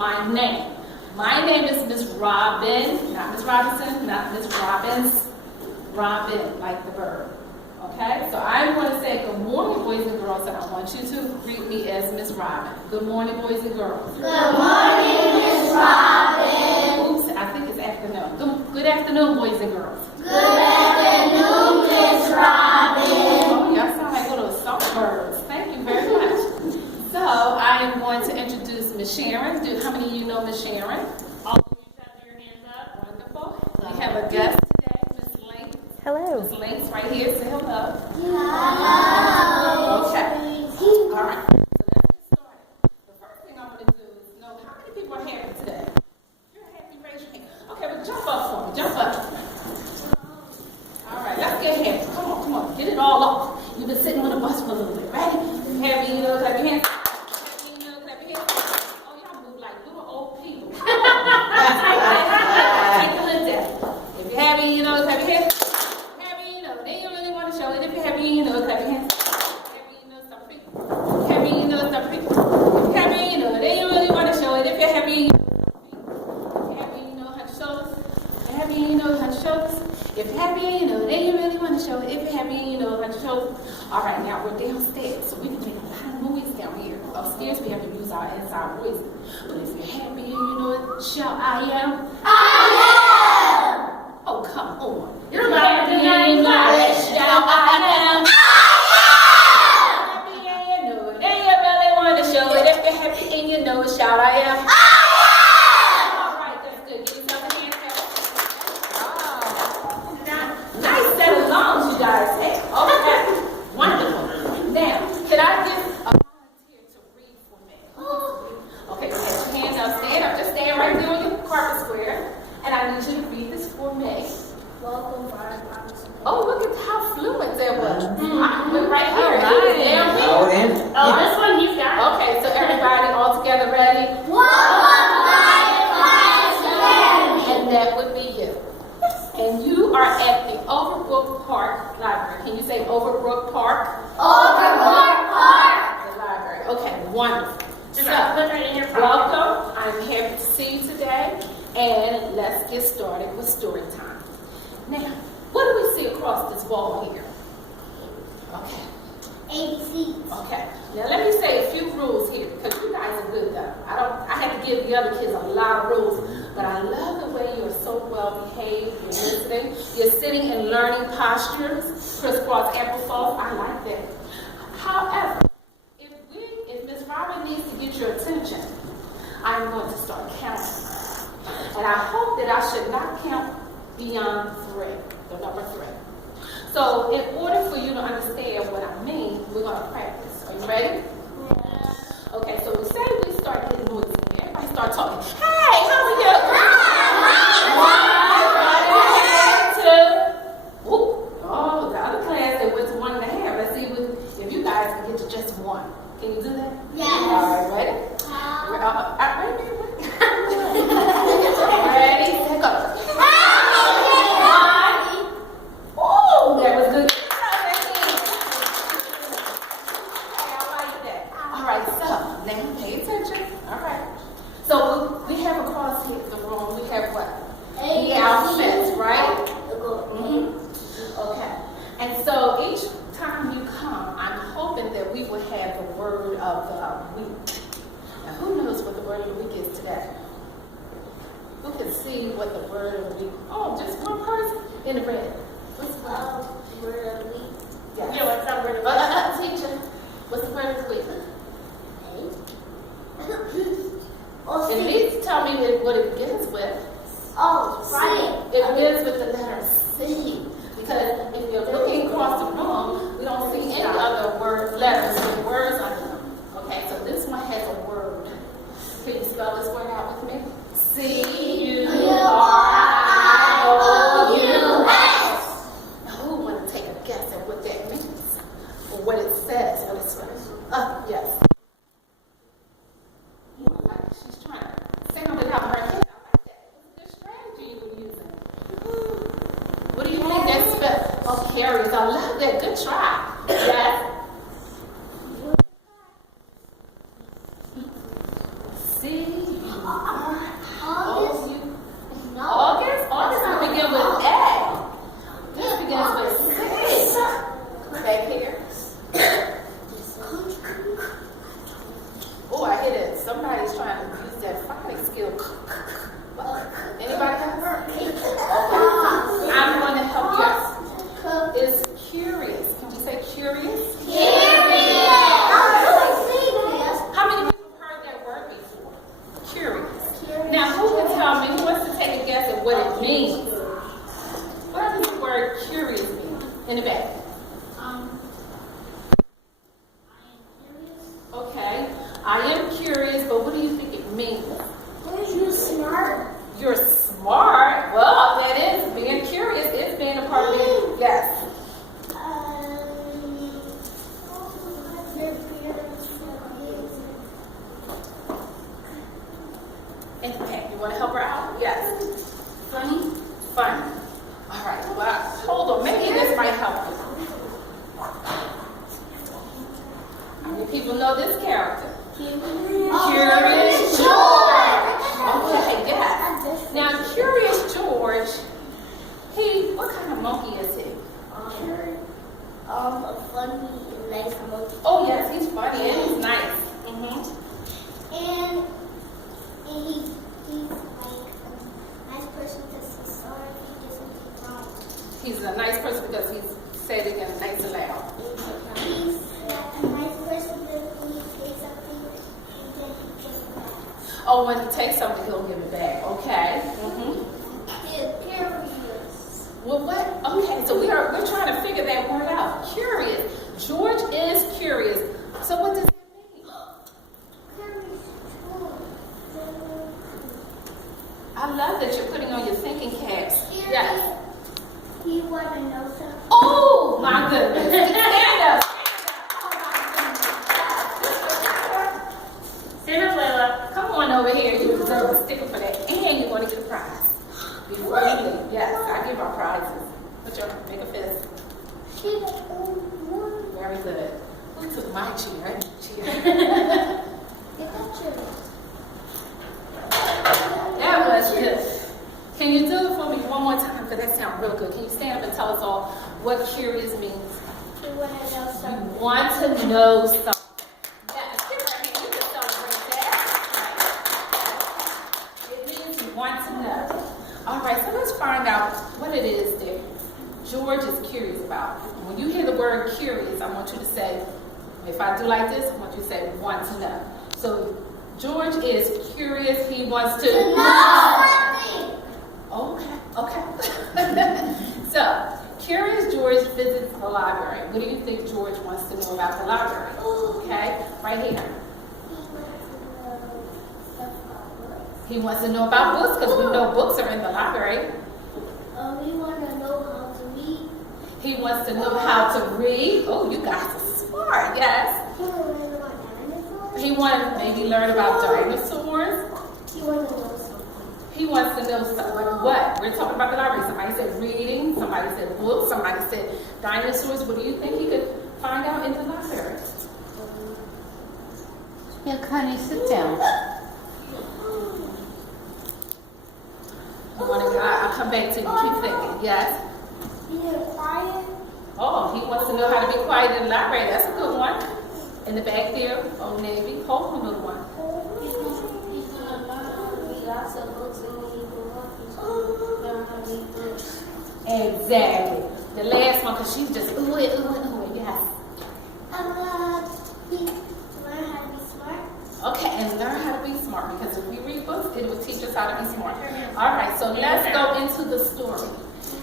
my name. My name is Miss Robin, not Miss Robinson, not Miss Robbins. Robin, like the bird. Okay? So I'm going to say good morning, boys and girls, and I want you to greet me as Miss Robin. Good morning, boys and girls. Good morning, Miss Robin. Oops, I think it's afternoon. Good afternoon, boys and girls. Good afternoon, Miss Robin. Oh, y'all sound like little songbirds. Thank you very much. So I am going to introduce Miss Sharon. How many of you know Miss Sharon? All of you have your hands up. Wonderful. We have a guest today, Miss Link. Hello. Miss Link's right here. Say hello. Hello. Okay. All right. So let's get started. The first thing I'm going to do is know how many people are happy today. If you're happy, raise your hand. Okay, well, jump up for me. Jump up. All right, let's get happy. Come on. Get it all off. You've been sitting on the bus for a little bit. Ready? Happy, you know, clap your hands. All right, now we're downstairs, so we can make a lot of noise down here. Upstairs, we have to use our inside voices. But if you're happy and you know it, shout, I am. I am. Oh, come on. You're happy and you know it, shout, I am. Happy and you know it, and you really want to show it. If you're happy and you know it, shout, I am. All right, that's good. Give yourself a hand clap. Nice set of lungs, you guys. Hey, okay. Wonderful. Now, can I get a volunteer to read for me? Okay, put your hands up. Stand up. Just stand right there on your carpet square. And I need you to read this for me. Welcome, Barb. Oh, look at how fluent that was. I went right here. Oh, this one he's got. Okay, so everybody all together ready? Welcome, Barb. And that would be you. And you are at the Overbrook Park Library. Can you say Overbrook Park? Overbrook Park. The library. Okay, wonderful. So, Welcome. welcome. I'm happy to see you today. And let's get started with story time. Now, what do we see across this wall here? Okay. ABC. Okay. Now let me say a few rules here because you guys are good though. I had to give the other kids a lot of rules, but I love the way you're so well behaved. You're listening. You're sitting in learning postures, crisscross applesauce. I like that. However, if Miss Robin needs to get your attention, I'm going to start counting. And I hope that I should not count beyond 3, the number 3. So in order for you to understand what I mean, we're going to practice. Are you ready? Yeah. Okay, so say we start getting noisy. Everybody start talking. Hey, how are you? 1, 2. Oh, the other class, they went to 1.5. Let's see if you guys can get to just 1. Can you do that? Yes. All right, ready? Ready, set, go. Oh, that was good. Now pay attention. All right. So we have across here the room, we have what? The alphabets, right? Mm-hmm. Okay. And so each time you come, I'm hoping that we will have the word of the week. Now who knows what the word of the week is today? Who can see what the word of the week? Oh, just one person in the red. What's the Word of the week. Yes. Yeah, what's the word of the week? Teacher, what's the word of the week? Oh, It needs to tell me what it begins with. Oh, Friday. It begins with the letter C. Because if you're looking across the room, we don't see any other letters with words under them. Okay, so this one has a word. Can you spell this word out with me? C-U-R-I-O-U-S. Now, who want to take a guess at what that means? Or what it says, what it says? Yes. She's trying to sound it out of her head. I like that. It's a good strategy you were using. What do you think that spell? Oh, carriers. I love that. Good try. Yes. August? No. August? August will begin with A. This begins with C. Back here. Oh, I hit it. Somebody's trying to use that phonics skill. Anybody else? Okay. I'm going to help you. Is curious. Can we say curious? Curious. How many people have heard that word before? Curious. Now, who can tell me, who wants to take a guess at what it means? What does the word curious mean? In the back. Okay. I am curious, but what do you think it means? You're smart. You're smart? Well, that is being curious. Is being a part of it. Yes. In the back. You want to help her out? Yes. Funny? Funny. All right. Well, hold on. Maybe this might help you. How many people know this character? Curious George. Okay, yes. Now, Curious George, what kind of monkey is he? A funny, nice monkey. Oh, yes, he's funny and he's nice. And he's like a nice person because he's sorry he doesn't get wrong. He's a nice person because he's said it again nice and loud. He's a nice person because when he takes something, he gives it back. Oh, when he takes something, he'll give it back. Okay. He's curious. Well, what? Okay, so we're trying to figure that word out. Curious. George is curious. So what does that mean? Curious. I love that you're putting on your thinking caps. Yes. You want to know something? Oh, my goodness. Stand up. Stand up, Layla. Come on over here. You deserve a sticker for that. And you're going to get a prize. Before you leave. Yes, I give our prizes. Make a fist. Very good. Who took my chair? That was good. Can you do it for me one more time? Because that sounds real good. Can you stand up and tell us all what curious means? You want to know something? You want to know something. Yes, give her a hand. You can celebrate that. It means you want to know. All right, so let's find out what it is that George is curious about. When you hear the word curious, I want you to say, if I do like this, I want you to say, want to know. So George is curious. He wants to know. Okay. So, Curious George visits the library. What do you think George wants to know about the library? Okay, right here. He wants to know about books because we know books are in the library. We want to know how to read. He wants to know how to read. Oh, you guys are smart, yes. He wants to maybe learn about dinosaurs. He wants to know something. He wants to know something. What? We're talking about the library. Somebody said reading. Somebody said books. Somebody said dinosaurs. What do you think he could find out in the library? Yeah, Connie, sit down. I'll come back to you. Keep thinking. Yes? Being quiet. Oh, he wants to know how to be quiet in the library. That's a good one. In the back there, Old Navy. Hold on, little one. He's going to learn how to read lots of books, and when he grows up, he's going to learn how to read books. Exactly. The last one, because she's just ooh it, yes. He learn how to be smart. Okay, and learn how to be smart, because if we read books, it will teach us how to be smart. All right, so let's go into the story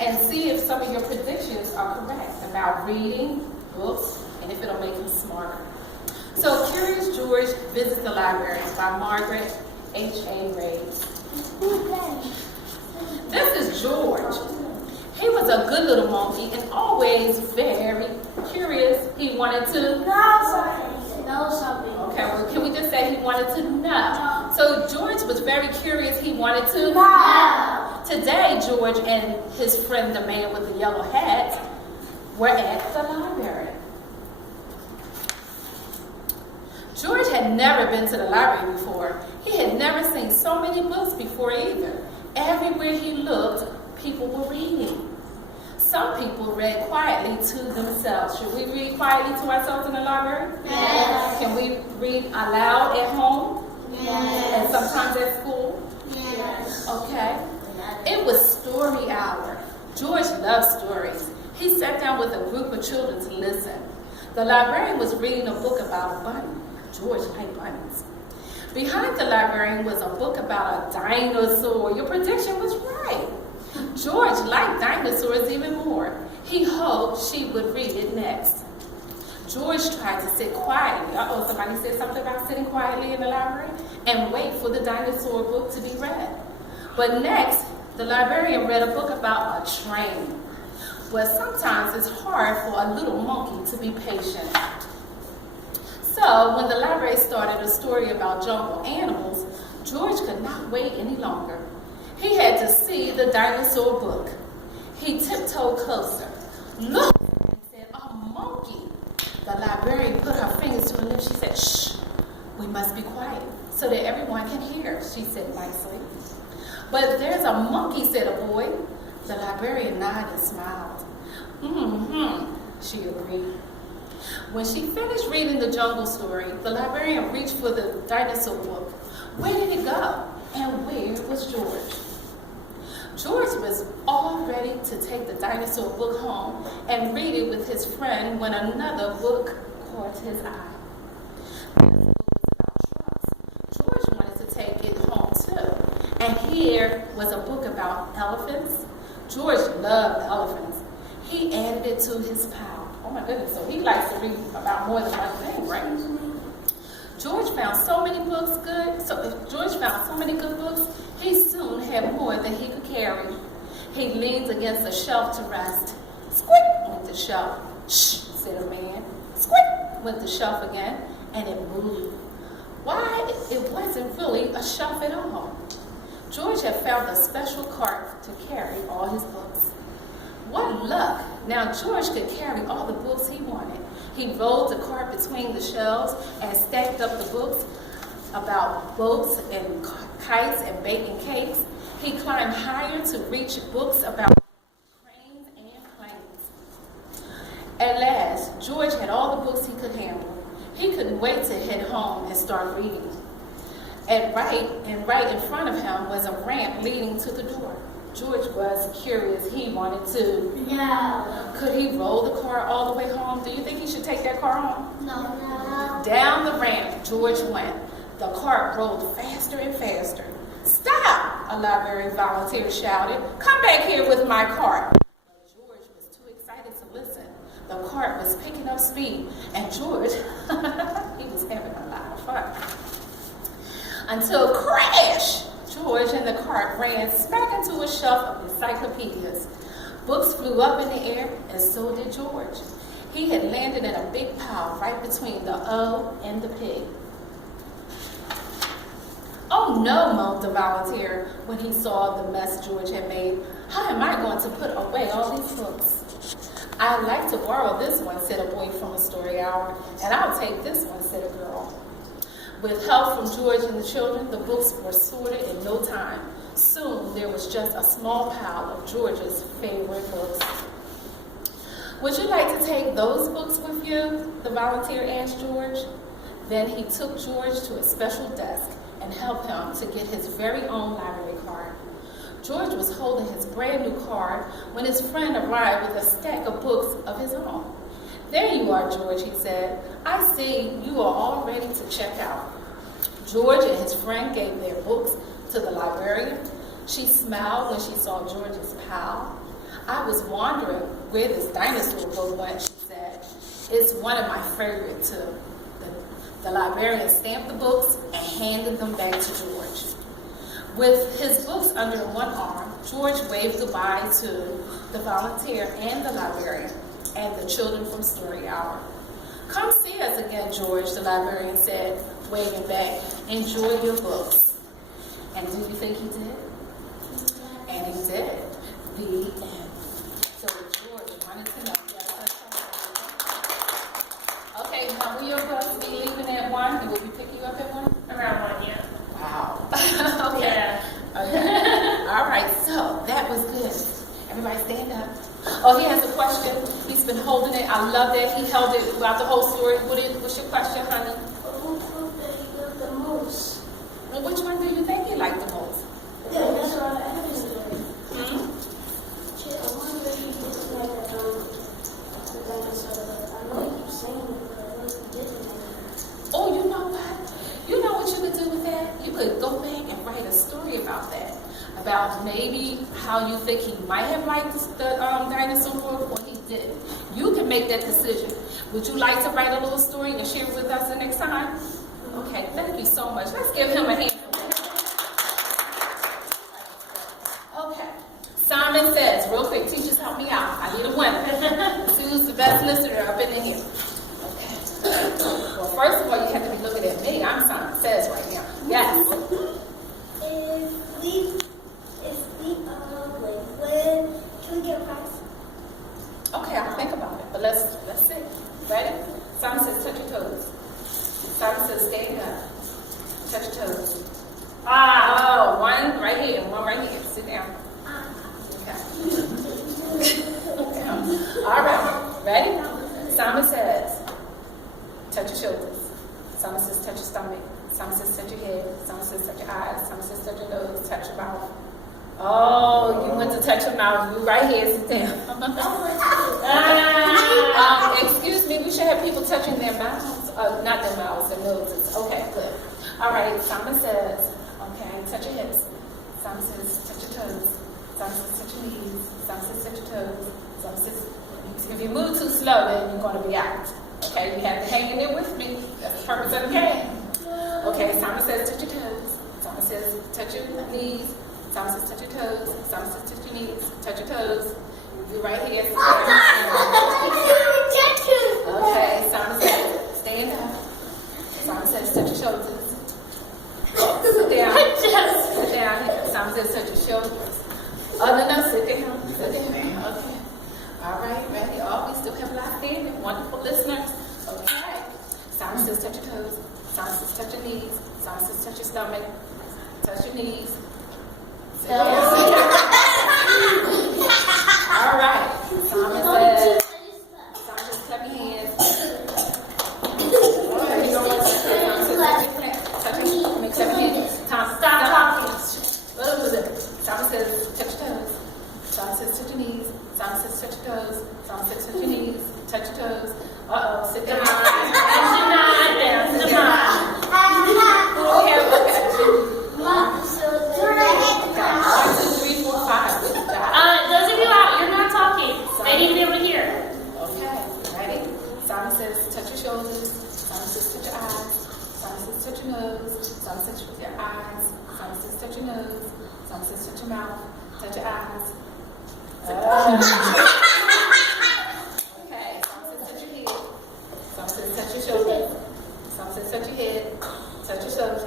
and see if some of your predictions are correct about reading books and if it'll make you smarter. So, Curious George Visits the Library by Margaret H.A. Graves. This is George. He was a good little monkey and always very curious. He wanted to Know something. Okay, well, can we just say he wanted to know? So George was very curious. He wanted to know. Today, George and his friend, the man with the yellow hat, were at the library. George had never been to the library before. He had never seen so many books before either. Everywhere he looked, people were reading. Some people read quietly to themselves. Should we read quietly to ourselves in the library? Yes. Can we read aloud at home? Yes. And sometimes at school? Yes. Okay. It was story hour. George loved stories. He sat down with a group of children to listen. The librarian was reading a book about a bunny. George liked bunnies. Behind the librarian was a book about a dinosaur. Your prediction was right. George liked dinosaurs even more. He hoped she would read it next. George tried to sit quietly. Somebody said something about sitting quietly in the library and wait for the dinosaur book to be read. But next, the librarian read a book about a train. But sometimes it's hard for a little monkey to be patient. So when the library started a story about jungle animals, George could not wait any longer. He had to see the dinosaur book. He tiptoed closer. Look, he said, a monkey. The librarian put her fingers to her lips. She said, shh, we must be quiet so that everyone can hear, she said nicely. But there's a monkey, said a boy. The librarian nodded and smiled. She agreed. When she finished reading the jungle story, the librarian reached for the dinosaur book. Where did it go? And where was George? George was all ready to take the dinosaur book home and read it with his friend when another book caught his eye. This book was about trucks. George wanted to take it home too. And here was a book about elephants. George loved elephants. He added it to his pile. Oh my goodness, so he likes to read about more than one thing, right? George found so many good books, he soon had more than he could carry. He leaned against a shelf to rest. Squeak went the shelf. Shh, said a man. Squeak went the shelf again, and it moved. Why, it wasn't really a shelf at all. George had found a special cart to carry all his books. What luck! Now George could carry all the books he wanted. He rolled the cart between the shelves and stacked up the books about boats and kites and baking cakes. He climbed higher to reach books about trains and planes. At last, George had all the books he could handle. He couldn't wait to head home and start reading. Right in front of him was a ramp leading to the door. George was curious. He wanted to. No. Could he roll the car all the way home? Do you think he should take that car home? No. Down the ramp, George went. The cart rolled faster and faster. Stop! A library volunteer shouted. Come back here with my cart. But George was too excited to listen. The cart was picking up speed, and George, he was having a lot of fun. Until crash! George and the cart ran smack into a shelf of encyclopedias. Books flew up in the air, and so did George. He had landed in a big pile right between the O and the P. Oh no, moaned the volunteer when he saw the mess George had made. How am I going to put away all these books? I'd like to borrow this one, said a boy from a story hour, and I'll take this one, said a girl. With help from George and the children, the books were sorted in no time. Soon, there was just a small pile of George's favorite books. Would you like to take those books with you? The volunteer asked George. Then he took George to a special desk and helped him to get his very own library card. George was holding his brand new card when his friend arrived with a stack of books of his own. There you are, George, he said. I see you are all ready to check out. George and his friend gave their books to the librarian. She smiled when she saw George's pile. I was wondering where this dinosaur book went, she said. It's one of my favorites, too. The librarian stamped the books and handed them back to George. With his books under one arm, George waved goodbye to the volunteer and the librarian and the children from Story Hour. Come see us again, George, the librarian said, waving back. Enjoy your books. And do you think he did? And he did. The end. So George wanted to know. Okay, now we are going to be leaving at 1. Oh, he has a question. He's been holding it. I love that. He held it throughout the whole story. What's your question, honey? Who did the most? Well, which one do you think he liked the most? Yeah, that's what I asked you. Hmm? I wonder if you get to like the dinosaur. I know you keep saying it, but I know you didn't. Oh, you know what? You know what you could do with that? You could go back and write a story about that. About maybe how you think he might have liked the dinosaur book or he didn't. You can make that decision. Would you like to write a little story and share it with us the next time? Okay, thank you so much. Let's give him a hand. Okay. Simon says, real quick, teachers help me out. I need a winner. Who's the best listener up in here? Okay. Well, first of all, you have to be looking at me. I'm Simon Says right now. Yes. Can we get a prize? Okay, I'll think about it. But let's see. Ready? Simon says, touch your toes. Simon says, stand up. Touch your toes. Oh, one right here, one right here. Sit down. Okay. All right. Ready? Simon says, touch your shoulders. Simon says, touch your stomach. Simon says, touch your head. Simon says, touch your eyes. Simon says, touch your nose. Touch your mouth. Oh, you went to touch your mouth. You right here. Sit down. Excuse me. We should have people touching their mouths. Not their mouths, their noses. Okay, good. All right. Simon says, okay, touch your hips. Simon says, touch your toes. Simon says, touch your knees. Simon says, touch your toes. Simon says, if you move too slow, then you're going to be out. Okay, you have to hang in there with me. That's the purpose of the game. Okay, Simon says, touch your toes. Simon says, touch your knees. Simon says, touch your toes. Simon says, touch your knees. Touch your toes. You right here. Okay, Simon says, stand up. Simon says, touch your shoulders. Sit down. Sit down. Simon says, touch your shoulders. Oh, no, sit down. Sit down. Okay. All right, ready? Oh, we still have a lot standing. Wonderful listeners. Okay. Simon says, touch your toes. Simon says, touch your knees. Simon says, touch your stomach. Touch your knees. Sit down. All right. Simon says, clap your hands. All right, you know what? Simon says, touch your hands. Clap your hands. Stop talking. Simon says, touch your toes. Simon says, touch your knees. Simon says, touch your toes. Simon says, touch your knees. Touch your toes. Uh-oh, sit down. Sit down. Those of you out, you're not talking. They need to be able to hear. Okay, ready? Simon says, touch your shoulders. Simon says, touch your eyes. Simon says, touch your nose. Simon says, touch your eyes. Simon says, touch your nose. Simon says, touch your mouth. Touch your eyes. Okay, Simon says, touch your head. Simon says, touch your shoulders. Simon says, touch your head. Touch your shoulders.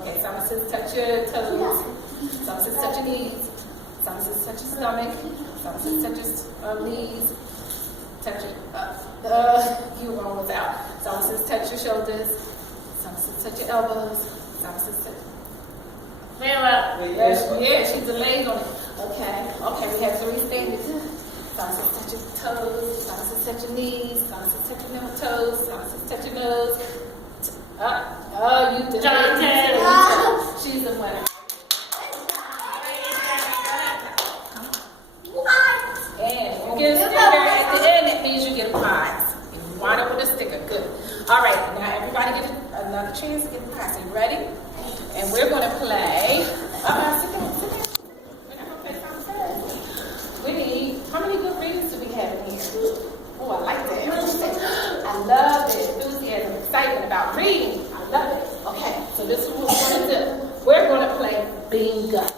Okay, Simon says, touch your toes. Simon says, touch your knees. Simon says, touch your stomach. Simon says, touch your knees. Touch your, you almost out. Simon says, touch your shoulders. Simon says, touch your elbows. Simon says, touch. Yeah, she's delayed on it. Okay, we have 3 standards. Simon says, touch your toes. Simon says, touch your knees. Simon says, touch your toes. Simon says, touch your nose. You did it. She's the winner. And you get a sticker at the end, it means you get a prize. If you wind up with a sticker, good. All right, now everybody get another chance to get a prize. Are you ready? And we're going to play. Sit down. We're not going to play something fast. We need, how many good readings do we have in here? Oh, I like that. I love the enthusiasm, excitement about reading. I love it. Okay, so this is what we're going to do. We're going to play bingo.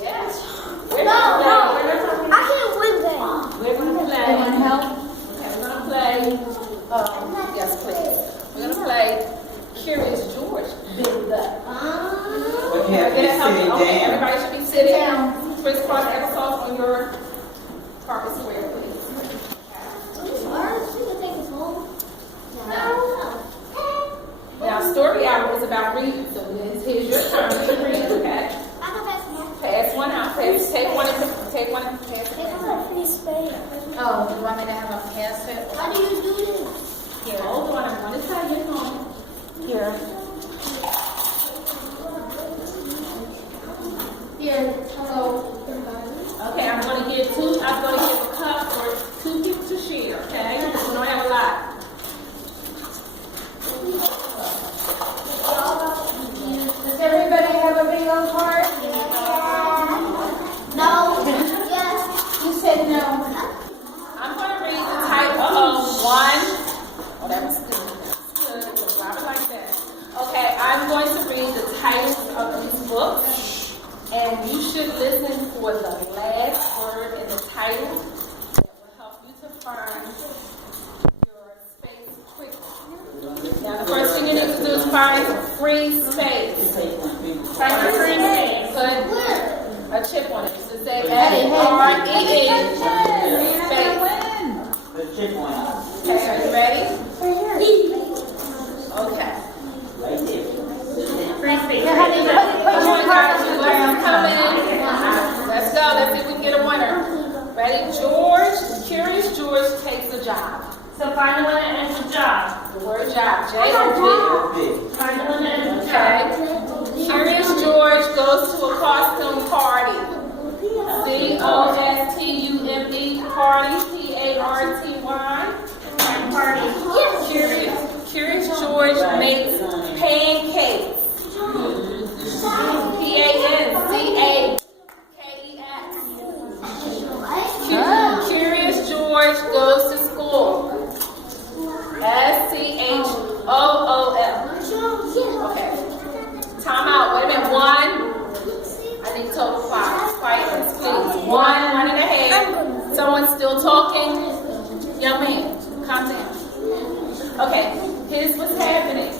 Yes. We're going to play. I can't win that. We're going to play. You want help? Okay, we're going to play. Yes, please. We're going to play Curious George bingo. Okay, everybody should be sitting down. Crisscross applesauce on your carpet square, please. Now, story hour is about reading, so here's your turn to read, okay? Pass one one out. Take one and pass it. Free space. Oh, you want me to have a pass it? How do you do this? Here, hold on. I'm going to tell you in a moment. Here. Here. Hello. Okay, I'm going to give a cup for 2 people to share, okay? We don't have a lot. Does everybody have a bingo card? No. Yes. You said no. I'm going to read the title of one. Oh, that was good. Good. Drop it like that. Okay, I'm going to read the titles of these books, and you should listen for the last word in the title. That will help you to find your space quickly. Now, the first thing you need to do is find free space. Find your free space. Put a chip on it. Just to say F-R-E-E. Space. Okay, are you ready? Okay. Free space. Come on, guys. You guys come in. Let's go. Let's see if we can get a winner. Ready? Curious George takes a job. So find the one that ends with job. The word job. J-O-B. Find the one that ends with Okay. job. Curious George goes to a costume party. C-O-S-T-U-M-E party. P-A-R-T-Y. Party. Curious George makes pancakes. P-A-N-C-A-K-E-S. Curious George goes to school. S-C-H-O-O-L. Okay. Time out. Wait a minute. 1. I need total 5. Quietness, please. 1.5. Someone's still talking. Young man, calm down. Okay. Here's what's happening.